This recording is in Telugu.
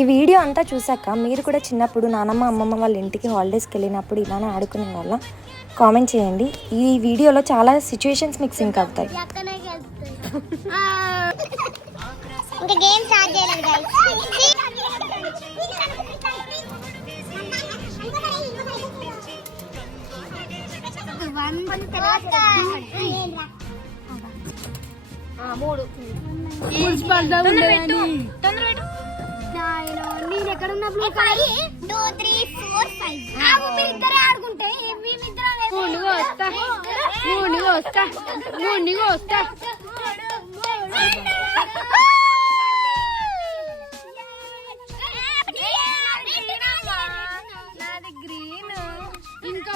ఈ వీడియో అంతా చూసాక మీరు కూడా చిన్నప్పుడు నానమ్మ అమ్మమ్మ వాళ్ళ ఇంటికి హాలిడేస్కి వెళ్ళినప్పుడు ఇలానే ఆడుకునే వాళ్ళ కామెంట్ చేయండి. ఈ వీడియోలో చాలా సిచ్యువేషన్స్ మీకు సింక్ అవుతాయి. ఇంకా గేమ్ స్టార్ట్ చేయలేదు గైస్. నేను ఎక్కడ ఉన్నప్పుడు 5 2 3 4 5 మీరు ఇద్దరే ఆడుకుంటే వస్తా ఇంకా